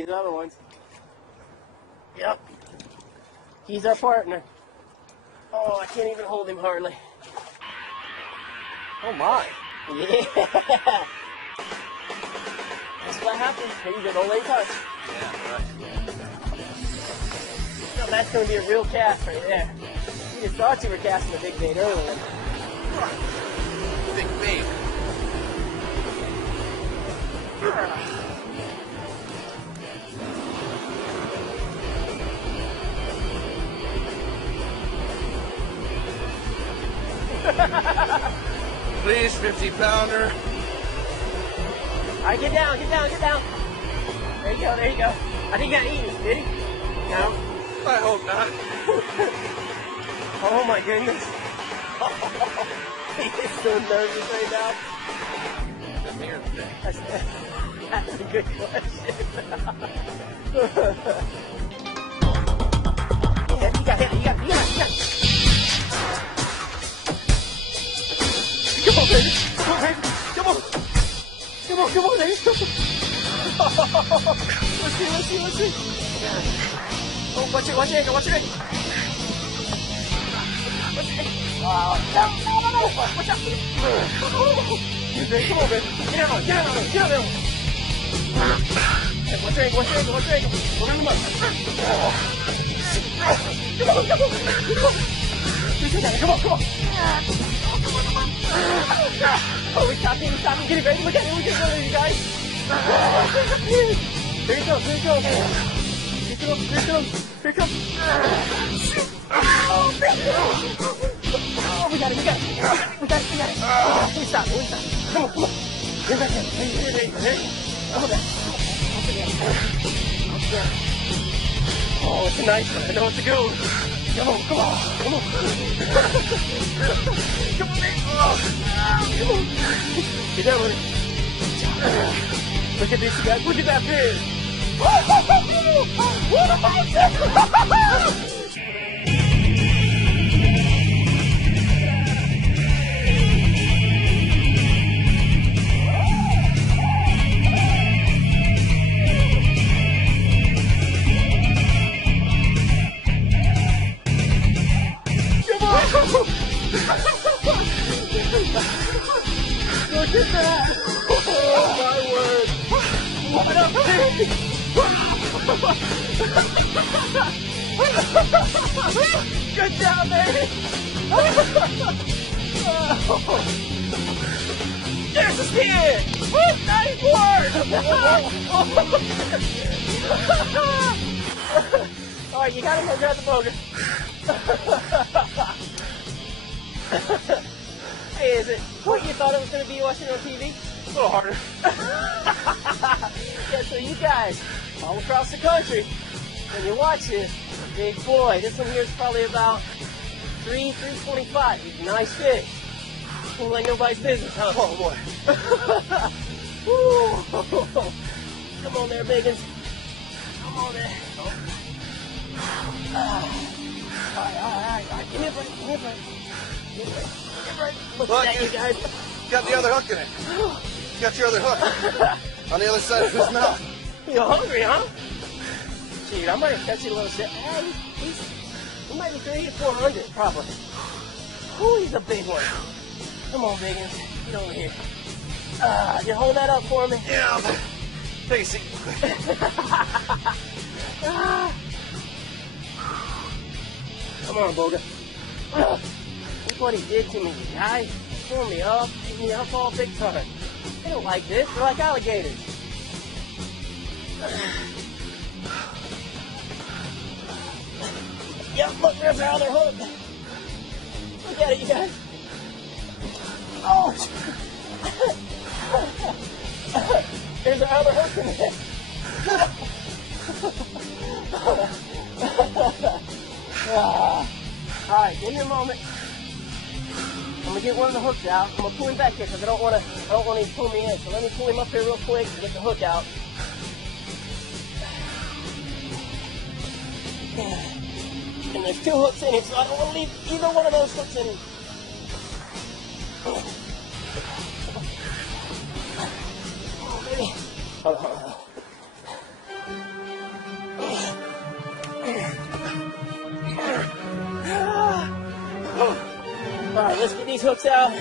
these other ones. Yep. He's our partner. Oh, I can't even hold him hardly. Oh my. Yeah. That's what happens. Here you go, don't let him touch. Yeah, right. No, that's going to be a real cast right there. You just thought you were casting a big bait earlier. Big bait. Please, 50-pounder. All right, get down, get down, get down. There you go, there you go. I think he got eaten, did he? No? I hope not. Oh my goodness. He is so nervous right now. That's a good question. Yeah, you got hit, you got. Come on, baby. Come on, baby. Come on. Come on, come on, baby. Let's see. Oh, watch your ankle, watch your ankle. No. Watch out. You're great. Come on, baby. Get out of there. Watch your ankle. Go around the mud. Come on. Come on. Oh, we stopped him. Get it ready. Look at him, you guys. There he goes. Here it comes. Oh, we got it. Please stop. Come on. Get back in. There you go. Come on back. Oh, it's a nice one. I know it's a good one. Come on. Come on, baby. Come on. Get down with it. Look at this, you guys. Look at that fish. What about that? Look at that! Oh my word! What a fish! Good job, baby! There's the skin! Nice work! Alright, you gotta go grab the boga. Hey, is it what you thought it was going to be watching on TV? A little harder. Yeah, so you guys, all across the country, when you watch this, big boy, this one here is probably about 325. He's a nice fish. Seems like nobody's business, huh? Oh, boy. Come on there, Biggins. Come on there. All right. Give me a break. Look at that, you guys. Got the other hook in it. Got your other hook on the other side of his mouth. You're hungry, huh? Gee, I might have catch you a little shit. He might be 300 to 400, probably. Ooh, he's a big one. Come on, Biggins. Get over here. You hold that up for me? Yeah. Take a seat. Come on, Boga. Look what he did to me, you guys. Pull me up, beat me up all big time. They don't like this. They're like alligators. Yep, look, there's our other hook. Look at it, you guys. Oh! There's our other hook in there. All right, give me a moment. I'm gonna get one of the hooks out. I'm gonna pull him back here because I don't want him to pull me in. So let me pull him up here real quick and get the hook out. And there's two hooks in him, so I don't want to leave either one of those hooks in him. Oh, baby. Hold on. these hooks out.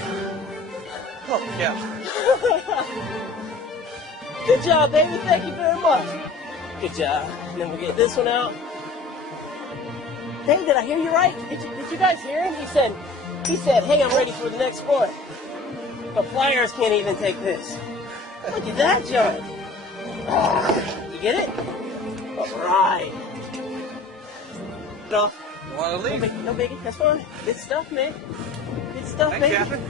Oh, yeah. Good job, baby. Thank you very much. Good job. And then we'll get this one out. Hey, did I hear you right? Did you guys hear him? He said, hey, I'm ready for the next sport. But flyers can't even take this. Look at that, John. You get it? All right. Get off. You want to leave? No biggie. That's fine. Good stuff, man. Good stuff, Thanks, baby. Catherine.